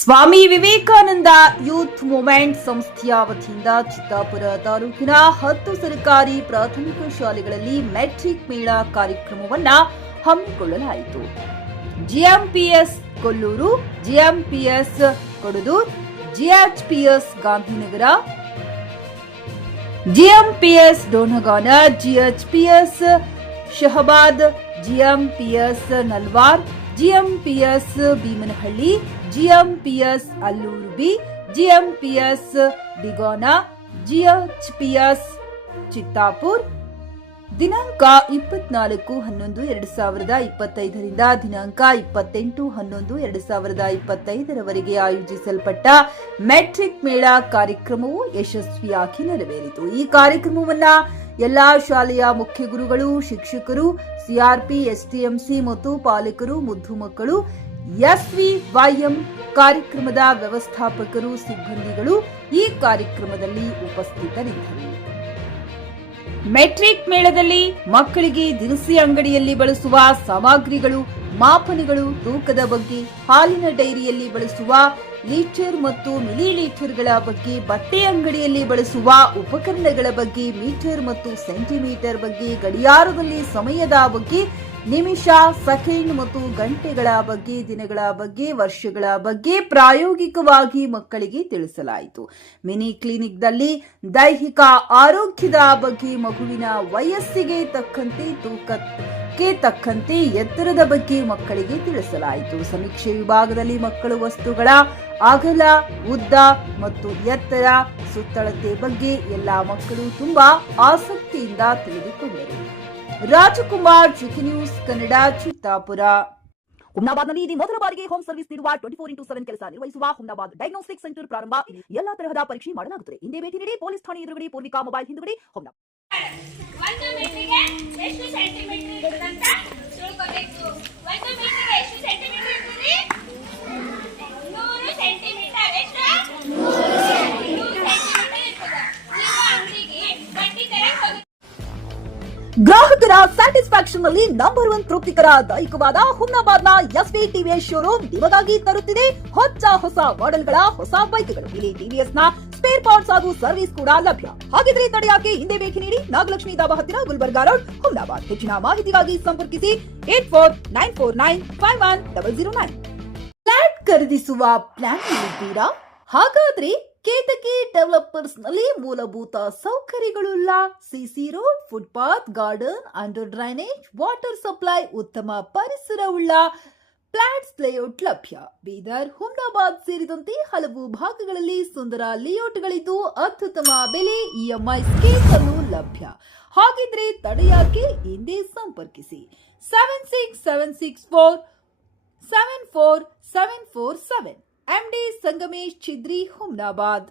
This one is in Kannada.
ಸ್ವಾಮಿ ವಿವೇಕಾನಂದ ಯೂತ್ ಮೂವ್ಮೆಂಟ್ ಸಂಸ್ಥೆಯ ವತಿಯಿಂದ ಚಿತ್ತಾಪುರ ತಾಲೂಕಿನ 10 ಸರ್ಕಾರಿ ಪ್ರಾಥಮಿಕ ಶಾಲೆಗಳಲ್ಲಿ ಮೆಟ್ರಿಕ್ ಮೇಳ ಕಾರ್ಯಕ್ರಮವನ್ನು ಹಮ್ಮಿಕೊಳ್ಳಲಾಯಿತು. ಜಿಎಂಪಿಎಸ್ ಕೊಲ್ಲೂರು, ಜಿಎಂಪಿಎಸ್ ಕೊಡದೂರ್, ಜಿಎಚ್ಪಿಎಸ್ ಗಾಂಧಿನಗರ, ಜಿಎಂಪಿಎಸ್ ಡೋನಗಾನ, ಜಿಎಚ್ಪಿಎಸ್ ಶಹಬಾದ್, ಜಿಎಂಪಿಎಸ್ ನಲ್ವಾರ್, ಜಿಎಂಪಿಎಸ್ ಭೀಮನಹಳ್ಳಿ, ಜಿಎಂಪಿಎಸ್ ಅಲ್ಲೂರು, ಜಿಎಂಪಿಎಸ್ ಬಿಗೋನ, ಜಿಎಚ್ಪಿಎಸ್ ಚಿತ್ತಾಪುರ್ ದಿನಾಂಕ 24/11/2025 ರಿಂದ ದಿನಾಂಕ 28/11/2025 ರವರೆಗೆ ಆಯೋಜಿಸಲ್ಪಟ್ಟ ಮೆಟ್ರಿಕ್ ಮೇಳ ಕಾರ್ಯಕ್ರಮವು ಯಶಸ್ವಿಯಾಗಿ ನೆರವೇರಿತು. ಈ ಕಾರ್ಯಕ್ರಮವನ್ನು ಎಲ್ಲಾ ಶಾಲೆಯ ಮುಖ್ಯ ಗುರುಗಳು, ಶಿಕ್ಷಕರು, ಸಿಆರ್ಪಿ, ಎಸ್ಟಿಎಂಸಿ ಮತ್ತು ಪಾಲಕರು, ಮುದ್ದು ಮಕ್ಕಳು, ಎಸ್ವಿವೈಎಂ ಕಾರ್ಯಕ್ರಮದ ವ್ಯವಸ್ಥಾಪಕರು, ಸಿಬ್ಬಂದಿಗಳು ಈ ಕಾರ್ಯಕ್ರಮದಲ್ಲಿ ಉಪಸ್ಥಿತರಿದ್ದರು. ಮೆಟ್ರಿಕ್ ಮೇಳದಲ್ಲಿ ಮಕ್ಕಳಿಗೆ ದಿನಸಿ ಅಂಗಡಿಯಲ್ಲಿ ಬಳಸುವ ಸಾಮಗ್ರಿಗಳು, ಮಾಪನಗಳು, ತೂಕದ ಬಗ್ಗೆ, ಹಾಲಿನ ಡೈರಿಯಲ್ಲಿ ಬಳಸುವ ಲೀಟರ್ ಮತ್ತು ಮಿಲಿ ಲೀಟರ್ಗಳ ಬಗ್ಗೆ, ಬಟ್ಟೆ ಅಂಗಡಿಯಲ್ಲಿ ಬಳಸುವ ಉಪಕರಣಗಳ ಬಗ್ಗೆ, ಮೀಟರ್ ಮತ್ತು ಸೆಂಟಿಮೀಟರ್ ಬಗ್ಗೆ, ಗಡಿಯಾರದಲ್ಲಿ ಸಮಯದ ಬಗ್ಗೆ, ನಿಮಿಷ, ಸೆಕೆಂಡ್ ಮತ್ತು ಗಂಟೆಗಳ ಬಗ್ಗೆ, ದಿನಗಳ ಬಗ್ಗೆ, ವರ್ಷಗಳ ಬಗ್ಗೆ ಪ್ರಾಯೋಗಿಕವಾಗಿ ಮಕ್ಕಳಿಗೆ ತಿಳಿಸಲಾಯಿತು. ಮಿನಿ ಕ್ಲಿನಿಕ್ದಲ್ಲಿ ದೈಹಿಕ ಆರೋಗ್ಯದ ಬಗ್ಗೆ, ಮಗುವಿನ ವಯಸ್ಸಿಗೆ ತಕ್ಕಂತೆ ತೂಕಕ್ಕೆ ತಕ್ಕಂತೆ ಎತ್ತರದ ಬಗ್ಗೆ ಮಕ್ಕಳಿಗೆ ತಿಳಿಸಲಾಯಿತು. ಸಮೀಕ್ಷೆ ವಿಭಾಗದಲ್ಲಿ ಮಕ್ಕಳು ವಸ್ತುಗಳ ಅಗಲ, ಉದ್ದ ಮತ್ತು ಎತ್ತರ, ಸುತ್ತಳತೆ ಬಗ್ಗೆ ಎಲ್ಲಾ ಮಕ್ಕಳು ತುಂಬಾ ಆಸಕ್ತಿಯಿಂದ ತಿಳಿದುಕೊಂಡರು. Rajkumar, GK news Kannada, Chittapur. ಹುಮ್ನಾಬಾದ್ನಲ್ಲಿ ಇದು ಮೊದಲ ಬಾರಿಗೆ ಹೋಮ್ ಸರ್ವಿಸ್ ನೀಡುವ 24x7 ಕೆಲಸ ನಿರ್ವಹಿಸುವ ಹುಮ್ನಾಬಾದ್ ಡಯಾಗ್ನೋಸ್ಟಿಕ್ ಸೆಂಟರ್ ಪ್ರಾರಂಭ. ಎಲ್ಲಾ ತರಹದ ಪರೀಕ್ಷೆ ಮಾಡಲಾಗುತ್ತದೆ. ಹಿಂದೆ ಭೇಟಿ ನೀಡಿ. ಪೊಲೀಸ್ ಠಾಣೆ ಎದುರುಗಡೆ, ಪೂರ್ವಿಕಾ ಮೊಬೈಲ್ ಹಿಂದುಗಡೆ, ಹುಮ್ನಾಬಾದ್. ಒಂದು ಮೀಟರ್ಗೆ ಎಷ್ಟು ಸೆಂಟಿಮೀಟರ್ ಇರುತ್ತೆ ಅಂತ ತಿಳ್ಕೋಬೇಕು. ಒಂದು ಮೀಟರ್ಗೆ ಎಷ್ಟು ಸೆಂಟಿಮೀಟರ್ ಇರ್ತದೆ? 100 ಸೆಂಟಿಮೀಟರ್. ಎಷ್ಟು? 100 ಸೆಂಟಿಮೀಟರ್ ಇರ್ತದೆ. ನೀವು ಅಂಗಡಿಗೆ ಬಟ್ಟೆ ತರಕ್ಕೆ ಹೋಗಿ ಗ್ರಾಹಕರ ಸ್ಯಾಟಿಸ್ಫ್ಯಾಕ್ಷನ್ ನಲ್ಲಿ ನಂಬರ್ 1 ತೃಪ್ತಿಕರ ದೈಹಿಕವಾದ ಹುಮ್ನಾಬಾದ್ನ ಎಸ್ವಿ ಟಿವಿಎಸ್ ಶೋರೂಮ್ ನಿಮಗಾಗಿ ತರುತ್ತಿದೆ ಹೊಸ ಮಾಡೆಲ್ಗಳ ಹೊಸ ಬೈಕ್ಗಳು. ಇಲ್ಲಿ ಟಿವಿಎಸ್ ನ ಸ್ಪೇರ್ ಪಾರ್ಟ್ಸ್ ಹಾಗೂ ಸರ್ವಿಸ್ ಕೂಡ ಲಭ್ಯ. ಹಾಗಿದ್ರೆ ತಡೆಯಾಕೆ ಹಿಂದೆ ಭೇಟಿ ನೀಡಿ. ನಾಗಲಕ್ಷ್ಮಿ ದಾಬಾ ಹತ್ತಿರ, ಗುಲ್ಬರ್ಗಾ ರೋಡ್, ಹುಮ್ನಾಬಾದ್. ಹೆಚ್ಚಿನ ಮಾಹಿತಿಗಾಗಿ ಸಂಪರ್ಕಿಸಿ 8494951009. ಫ್ಲಾಟ್ ಖರೀದಿಸುವ ಪ್ಲಾನ್ ಇದ್ದೀರಾ? ಹಾಗಾದ್ರೆ ಕೇತಕಿ ಡೆವಲಪರ್ಸ್ ನಲ್ಲಿ ಮೂಲಭೂತ ಸೌಕರ್ಯಗಳುಳ್ಳ CC road, footpath, garden, under drainage, water supply, ಉತ್ತಮ ಪರಿಸರವುಳ್ಳ ಫ್ಲಾಟ್ಸ್ ಲೇಔಟ್ ಲಭ್ಯ. ಬೀದರ್, ಹುಮ್ನಾಬಾದ್ ಸೇರಿದಂತೆ ಹಲವು ಭಾಗಗಳಲ್ಲಿ ಸುಂದರ ಲೇಔಟ್ಗಳಿದ್ದು ಅತ್ಯುತ್ತಮ ಬೆಲೆ, ಇಎಂಐ ಸ್ಕೀಮ್ ಅನ್ನು ಲಭ್ಯ. ಹಾಗಿದ್ರೆ ತಡೆಯಾಕೆ ಹಿಂದೆ ಸಂಪರ್ಕಿಸಿ 7676474747. MD ಸಂಗಮೇಶ್ ಚಿದ್ರಿ, ಹುಮ್ನಾಬಾದ್.